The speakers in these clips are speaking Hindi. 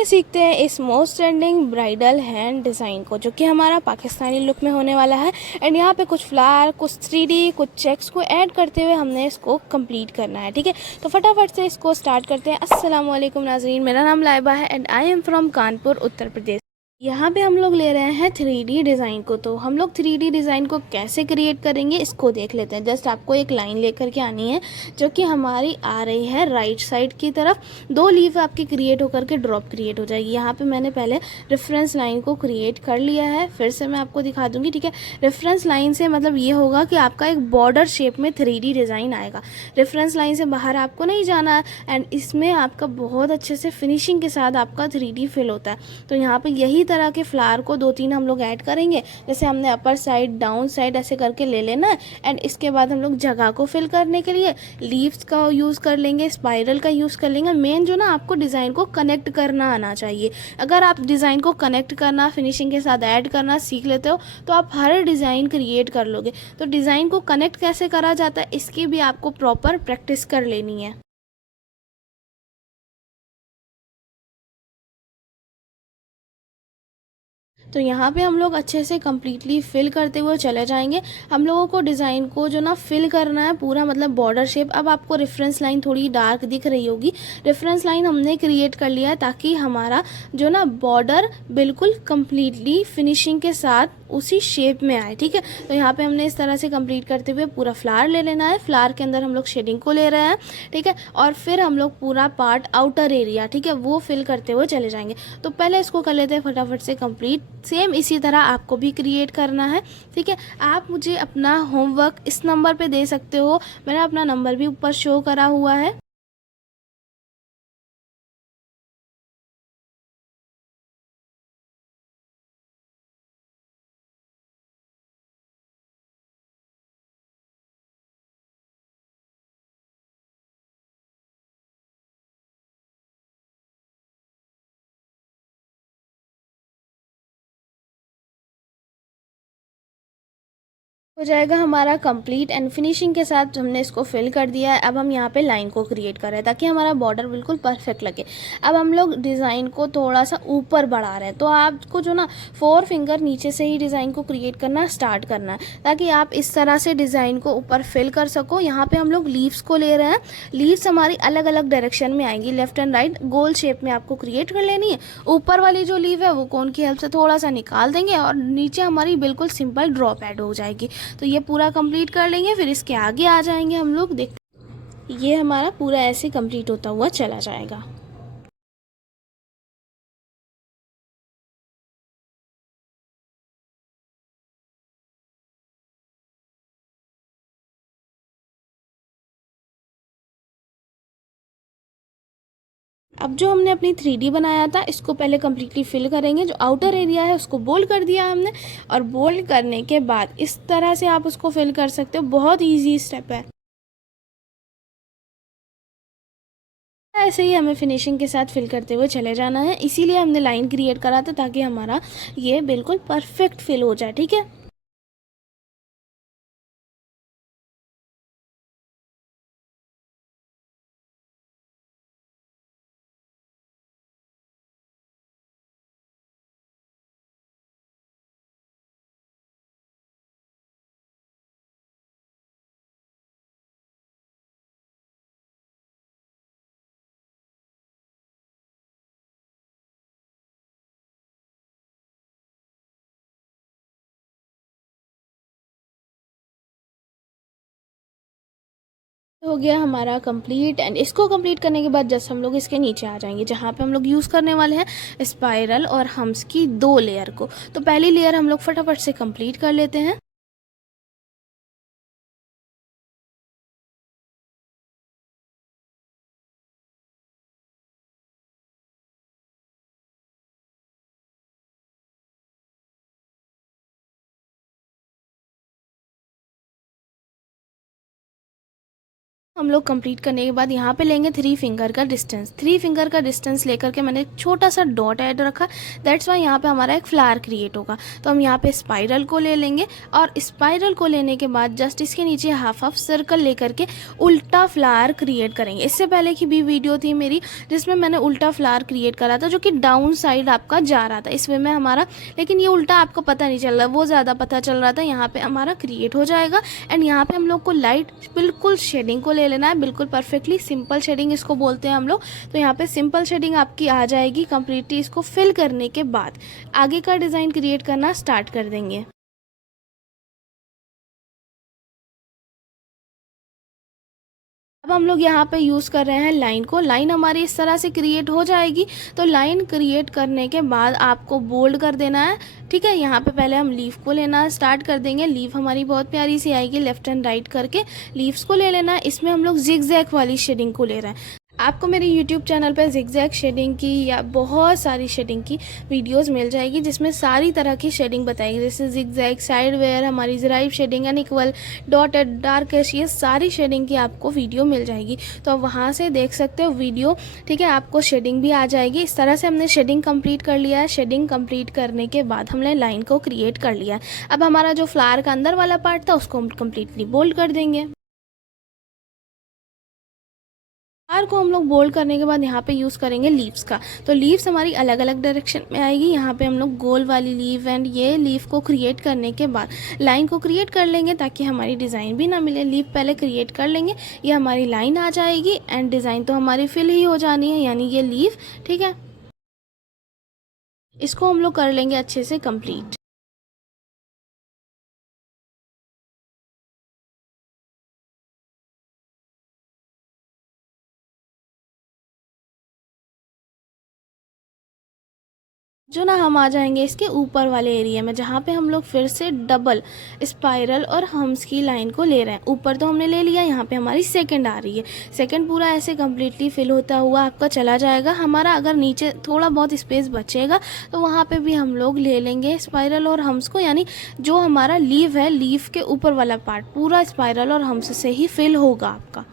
ये सीखते हैं इस most trending bridal hand design को, जो कि हमारा पाकिस्तानी लुक में होने वाला है। एंड यहाँ पे कुछ फ्लावर, कुछ 3D, कुछ चेक्स को ऐड करते हुए हमने इसको कंप्लीट करना है। ठीक है, तो फटाफट से इसको स्टार्ट करते हैं। अस्सलाम वालेकुम नाज़रीन, मेरा नाम लाइबा है and I am from Kanpur, Uttar Pradesh. यहाँ पे हम लोग ले रहे हैं 3D डिज़ाइन को। तो हम लोग 3D डिज़ाइन को कैसे क्रिएट करेंगे इसको देख लेते हैं। जस्ट आपको एक लाइन लेकर के आनी है जो कि हमारी आ रही है राइट साइड की तरफ। 2 लीफ आपकी क्रिएट होकर के ड्रॉप क्रिएट हो जाएगी। यहाँ पे मैंने पहले रेफरेंस लाइन को क्रिएट कर लिया है, फिर से मैं आपको दिखा दूँगी। ठीक है, रेफरेंस लाइन से मतलब ये होगा कि आपका एक बॉर्डर शेप में 3D डिज़ाइन आएगा। रेफरेंस लाइन से बाहर आपको नहीं जाना है एंड इसमें आपका बहुत अच्छे से फिनिशिंग के साथ आपका 3D फिल होता है। तो यहाँ पे यही तरह के फ्लावर को 2-3 हम लोग ऐड करेंगे। जैसे हमने अपर साइड, डाउन साइड ऐसे करके ले लेना है एंड इसके बाद हम लोग जगह को फिल करने के लिए लीव्स का यूज़ कर लेंगे, स्पाइरल का यूज़ कर लेंगे। मेन जो ना, आपको डिज़ाइन को कनेक्ट करना आना चाहिए। अगर आप डिज़ाइन को कनेक्ट करना, फिनिशिंग के साथ ऐड करना सीख लेते हो तो आप हर डिज़ाइन क्रिएट कर लोगे। तो डिज़ाइन को कनेक्ट कैसे करा जाता है इसकी भी आपको प्रॉपर प्रैक्टिस कर लेनी है। तो यहाँ पे हम लोग अच्छे से कम्प्लीटली फिल करते हुए चले जाएंगे। हम लोगों को डिज़ाइन को जो ना फिल करना है पूरा, मतलब बॉर्डर शेप। अब आपको रेफरेंस लाइन थोड़ी डार्क दिख रही होगी, रेफरेंस लाइन हमने क्रिएट कर लिया है ताकि हमारा जो ना बॉर्डर बिल्कुल कम्प्लीटली फिनिशिंग के साथ उसी शेप में आए। ठीक है, तो यहाँ पे हमने इस तरह से कंप्लीट करते हुए पूरा फ्लावर ले लेना है। फ्लावर के अंदर हम लोग शेडिंग को ले रहे हैं। ठीक है, और फिर हम लोग पूरा पार्ट आउटर एरिया, ठीक है, वो फिल करते हुए चले जाएंगे। तो पहले इसको कर लेते हैं फटाफट से कंप्लीट। सेम इसी तरह आपको भी क्रिएट करना है। ठीक है, आप मुझे अपना होमवर्क इस नंबर पे दे सकते हो। मैंने अपना नंबर भी ऊपर शो करा हुआ है। हो जाएगा हमारा कंप्लीट एंड फिनिशिंग के साथ हमने इसको फिल कर दिया है। अब हम यहाँ पे लाइन को क्रिएट कर रहे हैं ताकि हमारा बॉर्डर बिल्कुल परफेक्ट लगे। अब हम लोग डिज़ाइन को थोड़ा सा ऊपर बढ़ा रहे हैं, तो आपको जो ना 4 फिंगर नीचे से ही डिज़ाइन को क्रिएट करना स्टार्ट करना है ताकि आप इस तरह से डिज़ाइन को ऊपर फिल कर सको। यहाँ पे हम लोग लीव्स को ले रहे हैं। लीव्स हमारी अलग अलग डायरेक्शन में आएंगी, left and right, goal shape में आपको क्रिएट कर लेनी है। ऊपर वाली जो लीव है वो कोन की हेल्प से थोड़ा सा निकाल देंगे और नीचे हमारी बिल्कुल सिंपल ड्रॉप ऐड हो जाएगी। तो ये पूरा कंप्लीट कर लेंगे, फिर इसके आगे आ जाएंगे हम लोग। देख, ये हमारा पूरा ऐसे कंप्लीट होता हुआ चला जाएगा। अब जो हमने अपनी 3D बनाया था इसको पहले कम्प्लीटली फिल करेंगे। जो आउटर एरिया है उसको बोल्ड कर दिया हमने, और बोल्ड करने के बाद इस तरह से आप उसको फिल कर सकते हो। बहुत ईजी स्टेप है। ऐसे ही हमें फिनिशिंग के साथ फिल करते हुए चले जाना है। इसीलिए हमने लाइन क्रिएट करा था ताकि हमारा ये बिल्कुल परफेक्ट फिल हो जाए। ठीक है, हो गया हमारा कंप्लीट। एंड इसको कंप्लीट करने के बाद जस्ट हम लोग इसके नीचे आ जाएंगे जहाँ पे हम लोग यूज़ करने वाले हैं स्पाइरल और हम्स की 2 लेयर को। तो पहली लेयर हम लोग फटाफट से कंप्लीट कर लेते हैं। हम लोग कंप्लीट करने के बाद यहाँ पे लेंगे 3 फिंगर का डिस्टेंस। 3 फिंगर का डिस्टेंस लेकर के मैंने एक छोटा सा डॉट ऐड रखा, दैट्स वाई यहाँ पे हमारा एक फ्लावर क्रिएट होगा। तो हम यहाँ पे स्पाइरल को ले लेंगे और स्पाइरल को लेने के बाद जस्ट इसके नीचे हाफ हाफ सर्कल लेकर के उल्टा फ्लावर क्रिएट करेंगे। इससे पहले की भी वीडियो थी मेरी जिसमें मैंने उल्टा फ्लावर क्रिएट करा था, जो कि डाउन साइड आपका जा रहा था इस वे में हमारा, लेकिन ये उल्टा आपको पता नहीं चल रहा, वो ज़्यादा पता चल रहा था। यहाँ पे हमारा क्रिएट हो जाएगा एंड यहाँ पे हम लोग को लाइट बिल्कुल शेडिंग को ले लेना है, बिल्कुल परफेक्टली सिंपल शेडिंग इसको बोलते हैं हम लोग। तो यहाँ पे सिंपल शेडिंग आपकी आ जाएगी कंप्लीटली। इसको फिल करने के बाद आगे का डिज़ाइन क्रिएट करना स्टार्ट कर देंगे। अब हम लोग यहाँ पे यूज़ कर रहे हैं लाइन को। लाइन हमारी इस तरह से क्रिएट हो जाएगी। तो लाइन क्रिएट करने के बाद आपको बोल्ड कर देना है, ठीक है। यहाँ पे पहले हम लीफ को लेना स्टार्ट कर देंगे। लीफ हमारी बहुत प्यारी सी आएगी, लेफ्ट एंड राइट करके लीव्स को ले लेना है। इसमें हम लोग जिगजैग वाली शेडिंग को ले रहे हैं। आपको मेरे YouTube चैनल पर जिगजैग शेडिंग की या बहुत सारी शेडिंग की वीडियोस मिल जाएगी, जिसमें सारी तरह की शेडिंग बताएगी, जैसे जिगजैग, साइड वेयर, हमारी ज़राइफ शेडिंग, अनइक्वल, डॉटेड, डार्किश, ये सारी शेडिंग की आपको वीडियो मिल जाएगी। तो आप वहाँ से देख सकते हो वीडियो, ठीक है। आपको शेडिंग भी आ जाएगी। इस तरह से हमने शेडिंग कंप्लीट कर लिया है। शेडिंग कंप्लीट करने के बाद हमने लाइन को क्रिएट कर लिया है। अब हमारा जो फ्लावर का अंदर वाला पार्ट था उसको हम कम्प्लीटली बोल्ड कर देंगे। फ्लावर को हम लोग बोल्ड करने के बाद यहाँ पे यूज़ करेंगे लीव्स का। तो लीव्स हमारी अलग अलग डायरेक्शन में आएगी। यहाँ पे हम लोग गोल वाली लीव एंड ये लीव को क्रिएट करने के बाद लाइन को क्रिएट कर लेंगे, ताकि हमारी डिज़ाइन भी ना मिले। लीव पहले क्रिएट कर लेंगे, ये हमारी लाइन आ जाएगी एंड डिज़ाइन तो हमारी फिल ही हो जानी है, यानी ये लीव, ठीक है। इसको हम लोग कर लेंगे अच्छे से कंप्लीट। जो ना हम आ जाएंगे इसके ऊपर वाले एरिया में, जहाँ पे हम लोग फिर से डबल स्पाइरल और हम्स की लाइन को ले रहे हैं। ऊपर तो हमने ले लिया, यहाँ पे हमारी सेकंड आ रही है। सेकंड पूरा ऐसे कम्प्लीटली फिल होता हुआ आपका चला जाएगा। हमारा अगर नीचे थोड़ा बहुत स्पेस बचेगा तो वहाँ पे भी हम लोग ले लेंगे स्पाइरल और हम्स को, यानी जो हमारा लीव है, लीव के ऊपर वाला पार्ट पूरा स्पाइरल और हम्स से ही फिल होगा आपका।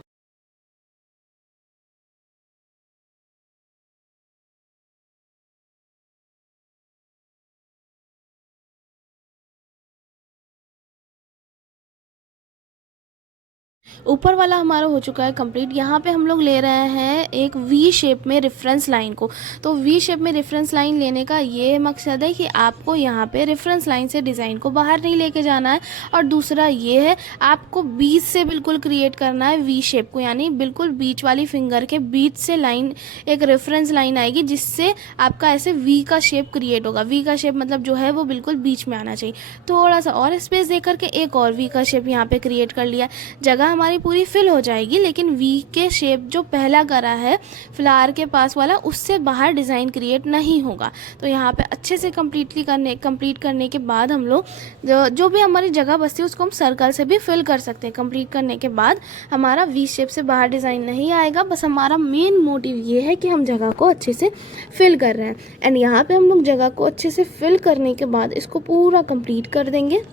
ऊपर वाला हमारा हो चुका है कंप्लीट। यहाँ पे हम लोग ले रहे हैं एक वी शेप में रेफरेंस लाइन को। तो वी शेप में रेफरेंस लाइन लेने का ये मकसद है कि आपको यहाँ पे रेफरेंस लाइन से डिज़ाइन को बाहर नहीं लेके जाना है, और दूसरा ये है आपको बीच से बिल्कुल क्रिएट करना है वी शेप को, यानी बिल्कुल बीच वाली फिंगर के बीच से लाइन, एक रेफरेंस लाइन आएगी जिससे आपका ऐसे वी का शेप क्रिएट होगा। वी का शेप मतलब जो है वो बिल्कुल बीच में आना चाहिए। थोड़ा सा और स्पेस दे करके एक और वी का शेप यहाँ पे क्रिएट कर लिया। जगह हमारी पूरी फिल हो जाएगी, लेकिन वी के शेप जो पहला करा है फ्लावर के पास वाला, उससे बाहर डिज़ाइन क्रिएट नहीं होगा। तो यहाँ पे अच्छे से कंप्लीट करने के बाद हम लोग जो भी हमारी जगह बचती है उसको हम सर्कल से भी फिल कर सकते हैं। कंप्लीट करने के बाद हमारा वी शेप से बाहर डिज़ाइन नहीं आएगा। बस हमारा मेन मोटिव ये है कि हम जगह को अच्छे से फिल कर रहे हैं। एंड यहाँ पे हम लोग जगह को अच्छे से फिल करने के बाद इसको पूरा कंप्लीट कर देंगे।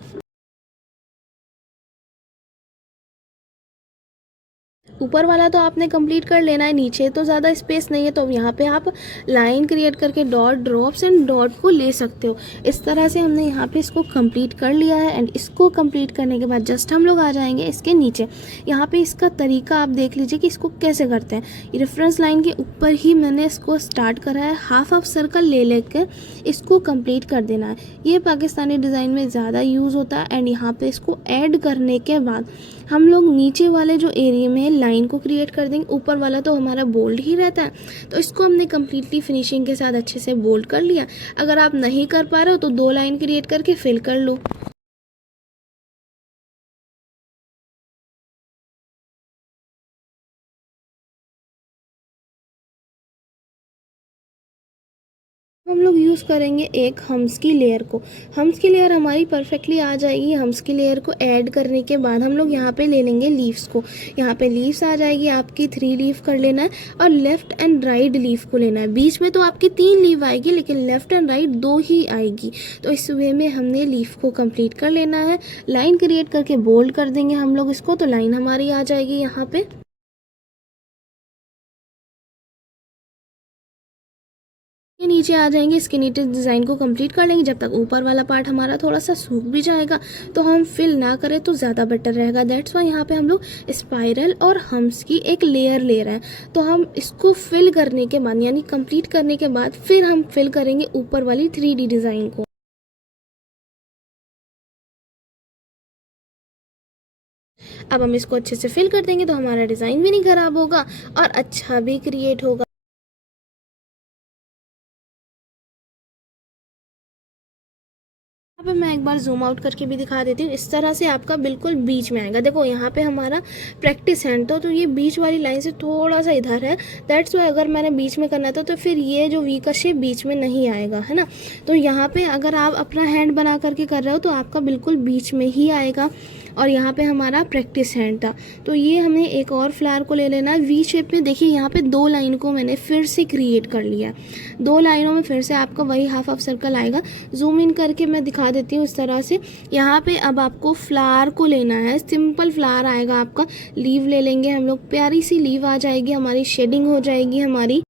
ऊपर वाला तो आपने कंप्लीट कर लेना है, नीचे तो ज़्यादा स्पेस नहीं है, तो यहाँ पे आप लाइन क्रिएट करके डॉट, ड्रॉप्स एंड डॉट को ले सकते हो। इस तरह से हमने यहाँ पे इसको कंप्लीट कर लिया है। एंड इसको कंप्लीट करने के बाद जस्ट हम लोग आ जाएंगे इसके नीचे। यहाँ पे इसका तरीका आप देख लीजिए कि इसको कैसे करते हैं। ये रेफरेंस लाइन के ऊपर ही मैंने इसको स्टार्ट करा है, हाफ हाफ सर्कल ले लेकर इसको कंप्लीट कर देना है। ये पाकिस्तानी डिज़ाइन में ज़्यादा यूज़ होता है। एंड यहाँ पे इसको ऐड करने के बाद हम लोग नीचे वाले जो एरिया में लाइन को क्रिएट कर देंगे। ऊपर वाला तो हमारा बोल्ड ही रहता है, तो इसको हमने कम्प्लीटली फिनिशिंग के साथ अच्छे से बोल्ड कर लिया। अगर आप नहीं कर पा रहे हो तो 2 लाइन क्रिएट करके फिल कर लो। हम लोग यूज़ करेंगे एक हम्स की लेयर को। हम्स की लेयर हमारी परफेक्टली आ जाएगी। हम्स की लेयर को ऐड करने के बाद हम लोग यहाँ पे ले लेंगे लीव्स को। यहाँ पे लीव्स आ जाएगी आपकी, 3 लीफ कर लेना है और लेफ़्ट एंड राइट लीफ को लेना है। बीच में तो आपकी 3 लीफ आएगी, लेकिन लेफ़्ट एंड राइट 2 ही आएगी। तो इस वे में हमने लीफ को कंप्लीट कर लेना है। लाइन क्रिएट करके बोल्ड कर देंगे हम लोग इसको, तो लाइन हमारी आ जाएगी यहाँ पे। नीचे आ जाएंगे, इसके नीचे डिज़ाइन को कंप्लीट कर लेंगे। जब तक ऊपर वाला पार्ट हमारा थोड़ा सा सूख भी जाएगा तो हम फिल ना करें तो ज़्यादा बेटर रहेगा। दैट्स वाई यहाँ पे हम लोग स्पाइरल और हम्स की एक लेयर ले रहे हैं। तो हम इसको फिल करने के बाद यानी कंप्लीट करने के बाद फिर हम फिल करेंगे ऊपर वाली 3D डिज़ाइन को। अब हम इसको अच्छे से फिल कर देंगे तो हमारा डिज़ाइन भी नहीं ख़राब होगा और अच्छा भी क्रिएट होगा। यहाँ पे मैं एक बार जूम आउट करके भी दिखा देती हूँ। इस तरह से आपका बिल्कुल बीच में आएगा। देखो यहाँ पे हमारा प्रैक्टिस हैंड तो ये बीच वाली लाइन से थोड़ा सा इधर है। दैट्स वाई अगर मैंने बीच में करना था तो फिर ये जो वी का शेप बीच में नहीं आएगा, है ना। तो यहाँ पे अगर आप अपना हैंड बना करके कर रहे हो तो आपका बिल्कुल बीच में ही आएगा। और यहाँ पे हमारा प्रैक्टिस हैंड था। तो ये हमें एक और फ्लावर को ले लेना है वी शेप में। देखिए यहाँ पे 2 लाइन को मैंने फिर से क्रिएट कर लिया। 2 लाइनों में फिर से आपका वही हाफ सर्कल आएगा। जूम इन करके मैं दिखा देती हूँ इस तरह से। यहाँ पे अब आपको फ्लावर को लेना है, सिंपल फ्लावर आएगा आपका। लीव ले लेंगे हम लोग, प्यारी सी लीव आ जाएगी हमारी, शेडिंग हो जाएगी हमारी।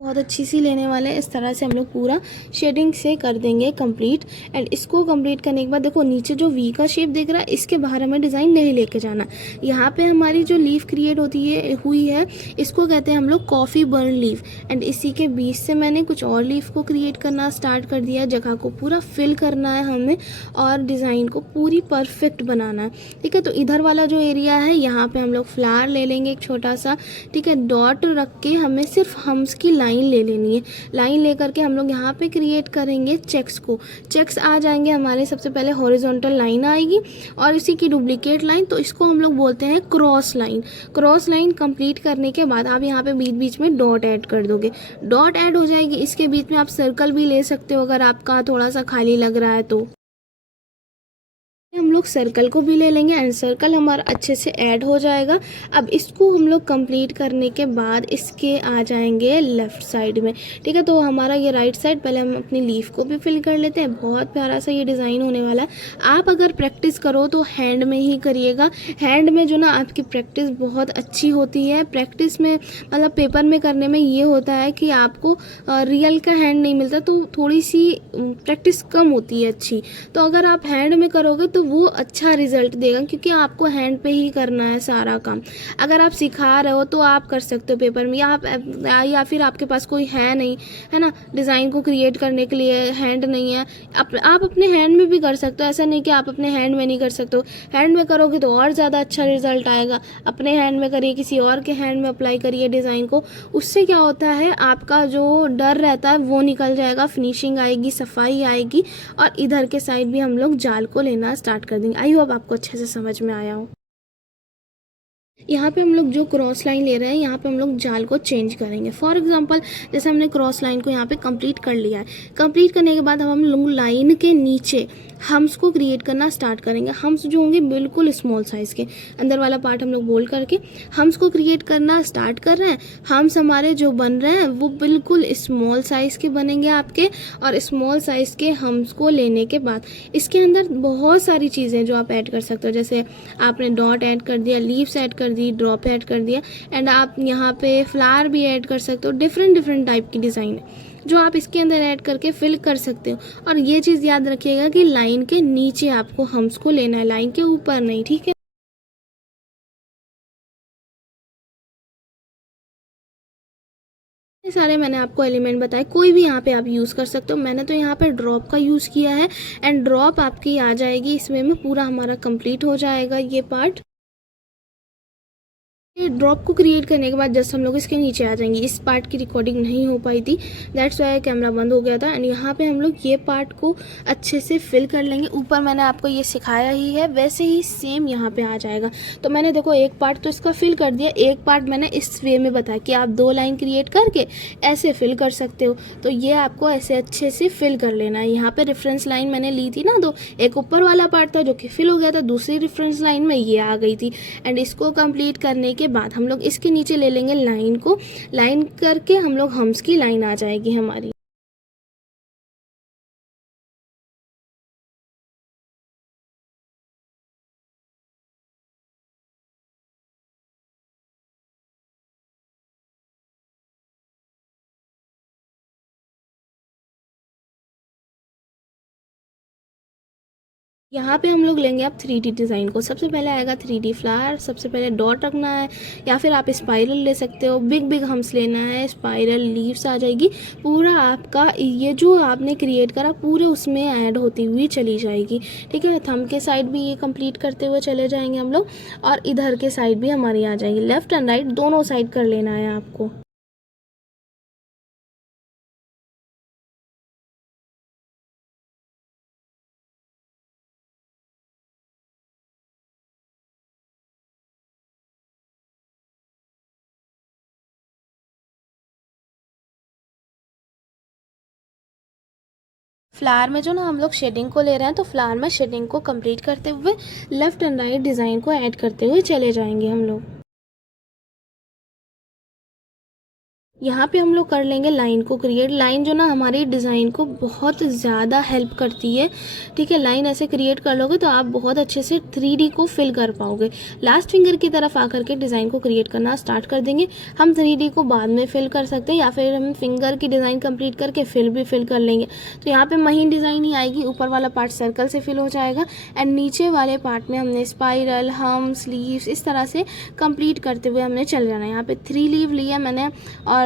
बहुत अच्छी सी लेने वाले हैं। इस तरह से हम लोग पूरा शेडिंग से कर देंगे कंप्लीट। एंड इसको कंप्लीट करने के बाद देखो नीचे जो वी का शेप दिख रहा है इसके बाहर हमें डिज़ाइन नहीं लेके जाना। यहाँ पे हमारी जो लीफ क्रिएट हुई है इसको कहते हैं हम लोग कॉफ़ी बर्न लीफ। एंड इसी के बीच से मैंने कुछ और लीफ को क्रिएट करना स्टार्ट कर दिया। जगह को पूरा फिल करना है हमें और डिज़ाइन को पूरी परफेक्ट बनाना है, ठीक है। तो इधर वाला जो एरिया है यहाँ पे हम लोग फ्लावर ले लेंगे एक छोटा सा, ठीक है। डॉट रख के हमें सिर्फ हम्स की लाइन ले लेनी है। लाइन लेकर के हम लोग यहाँ पे क्रिएट करेंगे चेक्स को। चेक्स आ जाएंगे हमारे, सबसे पहले हॉरिजॉन्टल लाइन आएगी और इसी की डुप्लीकेट लाइन, तो इसको हम लोग बोलते हैं cross line. Cross line complete करने के बाद आप यहाँ पे बीच बीच में डॉट ऐड कर दोगे। डॉट ऐड हो जाएगी, इसके बीच में आप सर्कल भी ले सकते हो अगर आपका थोड़ा सा खाली लग रहा है तो। हम लोग सर्कल को भी ले लेंगे एंड सर्कल हमारा अच्छे से ऐड हो जाएगा। अब इसको हम लोग कंप्लीट करने के बाद इसके आ जाएंगे लेफ्ट साइड में, ठीक है। तो हमारा ये राइट साइड, पहले हम अपनी लीफ को भी फिल कर लेते हैं। बहुत प्यारा सा ये डिज़ाइन होने वाला है। आप अगर प्रैक्टिस करो तो हैंड में ही करिएगा। हैंड में जो ना आपकी प्रैक्टिस बहुत अच्छी होती है। प्रैक्टिस में मतलब पेपर में करने में ये होता है कि आपको रियल का हैंड नहीं मिलता, तो थोड़ी सी प्रैक्टिस कम होती है अच्छी। तो अगर आप हैंड में करोगे तो वो अच्छा रिजल्ट देगा, क्योंकि आपको हैंड पे ही करना है सारा काम। अगर आप सिखा रहे हो तो आप कर सकते हो पेपर में, या फिर आपके पास कोई है नहीं, है ना, डिज़ाइन को क्रिएट करने के लिए हैंड नहीं है, आप अपने हैंड में भी कर सकते हो। ऐसा नहीं कि आप अपने हैंड में नहीं कर सकते हो। हैंड में करोगे तो और ज़्यादा अच्छा रिजल्ट आएगा। अपने हैंड में करिए, किसी और के हैंड में अप्लाई करिए डिज़ाइन को। उससे क्या होता है, आपका जो डर रहता है वो निकल जाएगा, फिनिशिंग आएगी, सफाई आएगी। और इधर के साइड भी हम लोग जाल को लेना स्टार्ट कर देंगे। आई होप आपको अच्छे से समझ में आया हो। यहाँ पे हम लोग जो क्रॉस लाइन ले रहे हैं यहाँ पे हम लोग जाल को चेंज करेंगे। फॉर एग्जांपल जैसे हमने क्रॉस लाइन को यहाँ पे कंप्लीट कर लिया है। कंप्लीट करने के बाद हम लोग लाइन के नीचे हम्स को क्रिएट करना स्टार्ट करेंगे। हम्स जो होंगे बिल्कुल स्मॉल साइज़ के, अंदर वाला पार्ट हम लोग बोल करके हम्स को क्रिएट करना स्टार्ट कर रहे हैं। हम्स हमारे जो बन रहे हैं वो बिल्कुल स्मॉल साइज़ के बनेंगे आपके। और स्मॉल साइज़ के हम्स को लेने के बाद इसके अंदर बहुत सारी चीज़ें जो आप ऐड कर सकते हो। जैसे आपने डॉट ऐड कर दिया, लीव्स ऐड कर दी, ड्रॉप ऐड कर दिया, एंड आप यहाँ पे फ्लावर भी ऐड कर सकते हो। डिफरेंट टाइप की डिज़ाइन है जो आप इसके अंदर ऐड करके फिल कर सकते हो। और ये चीज़ याद रखिएगा कि लाइन के नीचे आपको हम्स को लेना है, लाइन के ऊपर नहीं, ठीक है। ये सारे मैंने आपको एलिमेंट बताए, कोई भी यहाँ पे आप यूज़ कर सकते हो। मैंने तो यहाँ पे ड्रॉप का यूज़ किया है एंड ड्रॉप आपकी आ जाएगी इसमें में, पूरा हमारा कंप्लीट हो जाएगा ये पार्ट। ये ड्रॉप को क्रिएट करने के बाद जस्ट हम लोग इसके नीचे आ जाएंगे। इस पार्ट की रिकॉर्डिंग नहीं हो पाई थी, दैट्स वाई कैमरा बंद हो गया था। एंड यहाँ पे हम लोग ये पार्ट को अच्छे से फिल कर लेंगे। ऊपर मैंने आपको ये सिखाया ही है, वैसे ही सेम यहाँ पे आ जाएगा। तो मैंने देखो एक पार्ट तो इसका फिल कर दिया, एक पार्ट मैंने इस वे में बताया कि आप 2 लाइन क्रिएट करके ऐसे फिल कर सकते हो। तो ये आपको ऐसे अच्छे से फिल कर लेना है। यहाँ पे रेफरेंस लाइन मैंने ली थी ना, तो एक ऊपर वाला पार्ट था जो कि फिल हो गया था, दूसरी रेफरेंस लाइन में ये आ गई थी। एंड इसको कंप्लीट करने के बाद हम लोग इसके नीचे ले लेंगे लाइन को। लाइन करके हम लोग हम्स की लाइन आ जाएगी हमारी। यहाँ पे हम लोग लेंगे अब 3D डिज़ाइन को। सबसे पहले आएगा 3D फ्लावर, सबसे पहले डॉट रखना है, या फिर आप स्पाइरल ले सकते हो। बिग बिग हम्स लेना है, स्पाइरल लीव्स आ जाएगी। पूरा आपका ये जो आपने क्रिएट करा पूरे उसमें ऐड होती हुई चली जाएगी। ठीक है, थंब के साइड भी ये कंप्लीट करते हुए चले जाएंगे हम लोग, और इधर के साइड भी हमारी आ जाएगी। लेफ्ट एंड राइट दोनों साइड कर लेना है आपको। फ्लावर में जो ना हम लोग शेडिंग को ले रहे हैं, तो फ्लावर में शेडिंग को कंप्लीट करते हुए लेफ्ट एंड राइट डिज़ाइन को ऐड करते हुए चले जाएंगे हम लोग। यहाँ पे हम लोग कर लेंगे लाइन को क्रिएट। लाइन जो ना हमारी डिज़ाइन को बहुत ज़्यादा हेल्प करती है। ठीक है, लाइन ऐसे क्रिएट कर लोगे तो आप बहुत अच्छे से 3D को फिल कर पाओगे। लास्ट फिंगर की तरफ आकर के डिज़ाइन को क्रिएट करना स्टार्ट कर देंगे। हम 3D को बाद में फिल कर सकते हैं, या फिर हम फिंगर की डिज़ाइन कंप्लीट करके फिल कर लेंगे। तो यहाँ पर महीन डिज़ाइन ही आएगी, ऊपर वाला पार्ट सर्कल से फिल हो जाएगा, एंड नीचे वाले पार्ट में हमने स्पाइरल, हम्स, लीव्स इस तरह से कंप्लीट करते हुए हमने चल जाना है। यहाँ पे 3 लीव लिया मैंने, और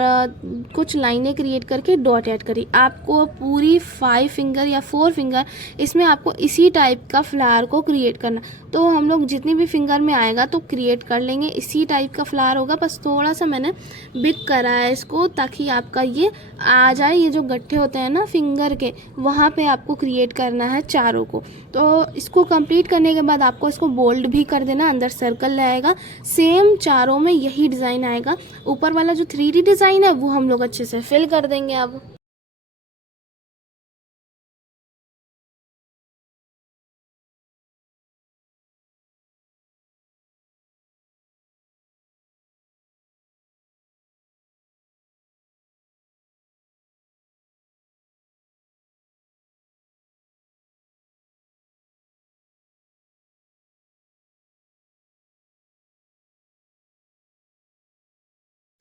कुछ लाइनें क्रिएट करके डॉट ऐड करी। आपको पूरी 5 फिंगर या 4 फिंगर इसमें आपको इसी टाइप का फ्लावर को क्रिएट करना। तो हम लोग जितनी भी फिंगर में आएगा तो क्रिएट कर लेंगे, इसी टाइप का फ्लावर होगा। बस थोड़ा सा मैंने बिग करा है इसको, ताकि आपका ये आ जाए। ये जो गट्ठे होते हैं ना फिंगर के, वहाँ पे आपको क्रिएट करना है चारों को। तो इसको कंप्लीट करने के बाद आपको इसको बोल्ड भी कर देना, अंदर सर्कल रहेगा। सेम चारों में यही डिज़ाइन आएगा। ऊपर वाला जो 3D डिज़ाइन है वो हम लोग अच्छे से फिल कर देंगे अब।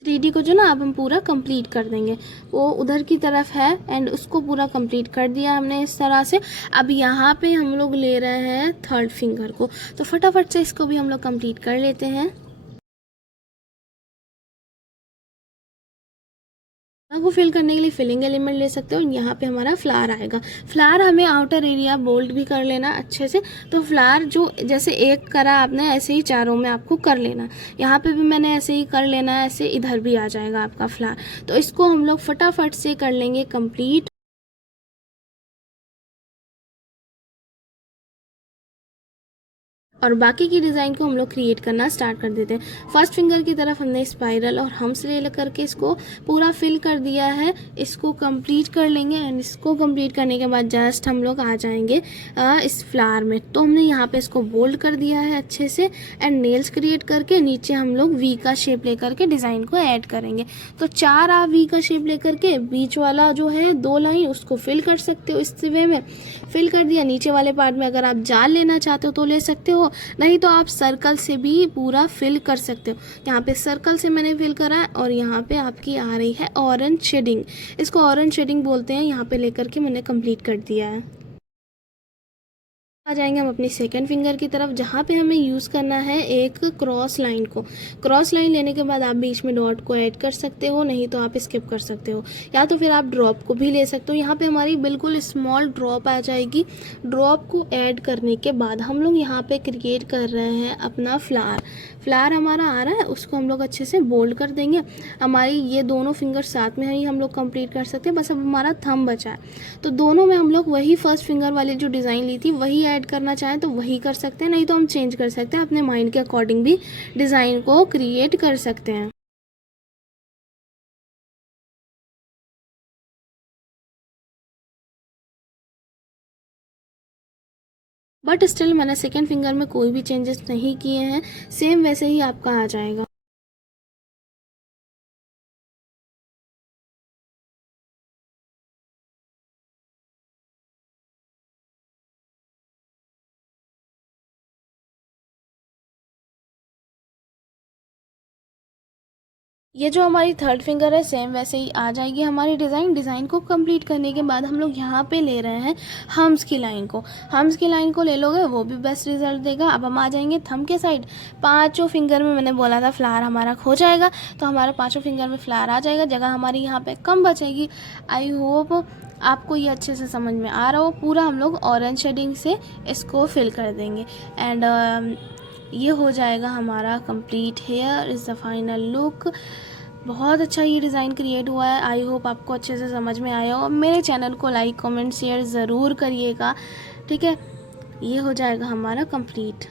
थ्री डी को जो ना अब हम पूरा कंप्लीट कर देंगे। वो उधर की तरफ है, एंड उसको पूरा कंप्लीट कर दिया हमने इस तरह से। अब यहाँ पे हम लोग ले रहे हैं थर्ड फिंगर को, तो फटाफट से इसको भी हम लोग कंप्लीट कर लेते हैं। को फिल करने के लिए फिलिंग एलिमेंट ले सकते हो। यहाँ पे हमारा फ्लावर आएगा। फ्लावर हमें आउटर एरिया बोल्ड भी कर लेना अच्छे से। तो फ्लावर जो जैसे एक करा आपने, ऐसे ही चारों में आपको कर लेना। यहाँ पे भी मैंने ऐसे ही कर लेना है, ऐसे इधर भी आ जाएगा आपका फ्लावर। तो इसको हम लोग फटाफट से कर लेंगे कंप्लीट। और बाकी की डिज़ाइन को हम लोग क्रिएट करना स्टार्ट कर देते हैं। फर्स्ट फिंगर की तरफ हमने स्पाइरल और हम्स ले करके इसको पूरा फिल कर दिया है। इसको कंप्लीट कर लेंगे, एंड इसको कंप्लीट करने के बाद जस्ट हम लोग आ जाएंगे इस फ्लावर में। तो हमने यहाँ पे इसको बोल्ड कर दिया है अच्छे से, एंड नेल्स क्रिएट करके नीचे हम लोग वी का शेप लेकर के डिज़ाइन को ऐड करेंगे। तो 4 आप वी का शेप लेकर के बीच वाला जो है 2 लाइन उसको फिल कर सकते हो। इस वे में फिल कर दिया। नीचे वाले पार्ट में अगर आप जाल लेना चाहते हो तो ले सकते हो, नहीं तो आप सर्कल से भी पूरा फिल कर सकते हो। यहाँ पे सर्कल से मैंने फिल करा है, और यहाँ पे आपकी आ रही है ऑरेंज शेडिंग। इसको ऑरेंज शेडिंग बोलते हैं। यहाँ पे लेकर के मैंने कंप्लीट कर दिया है। आ जाएंगे हम अपनी सेकंड फिंगर की तरफ, जहाँ पे हमें यूज़ करना है एक क्रॉस लाइन को। क्रॉस लाइन लेने के बाद आप बीच में डॉट को ऐड कर सकते हो, नहीं तो आप स्किप कर सकते हो, या तो फिर आप ड्रॉप को भी ले सकते हो। यहाँ पे हमारी बिल्कुल स्मॉल ड्रॉप आ जाएगी। ड्रॉप को ऐड करने के बाद हम लोग यहाँ पे क्रिएट कर रहे हैं अपना फ्लावर। फ्लावर हमारा आ रहा है, उसको हम लोग अच्छे से बोल्ड कर देंगे। हमारी ये दोनों फिंगर साथ में ही हम लोग कंप्लीट कर सकते हैं। बस अब हमारा थंब बचा है, तो दोनों में हम लोग वही फर्स्ट फिंगर वाली जो डिज़ाइन ली थी वही ऐड करना चाहें तो वही कर सकते हैं, नहीं तो हम चेंज कर सकते हैं। अपने माइंड के अकॉर्डिंग भी डिज़ाइन को क्रिएट कर सकते हैं। बट स्टिल मैंने सेकेंड फिंगर में कोई भी चेंजेस नहीं किए हैं, सेम वैसे ही आपका आ जाएगा। ये जो हमारी थर्ड फिंगर है सेम वैसे ही आ जाएगी हमारी डिज़ाइन को कंप्लीट करने के बाद हम लोग यहाँ पे ले रहे हैं हम्स की लाइन को ले लोगे वो भी बेस्ट रिजल्ट देगा। अब हम आ जाएंगे थंब के साइड। पांचों फिंगर में मैंने बोला था फ्लावर हमारा खो जाएगा, तो हमारा पांचों फिंगर में फ्लावर आ जाएगा, जगह हमारी यहाँ पे कम बचेगी। आई होप आपको ये अच्छे से समझ में आ रहा हो। पूरा हम लोग ऑरेंज शेडिंग से इसको फिल कर देंगे एंड ये हो जाएगा हमारा complete. Here is the final look. बहुत अच्छा ये डिज़ाइन क्रिएट हुआ है। आई होप आपको अच्छे से समझ में आया हो। मेरे चैनल को लाइक कमेंट शेयर ज़रूर करिएगा, ठीक है। ये हो जाएगा हमारा कंप्लीट।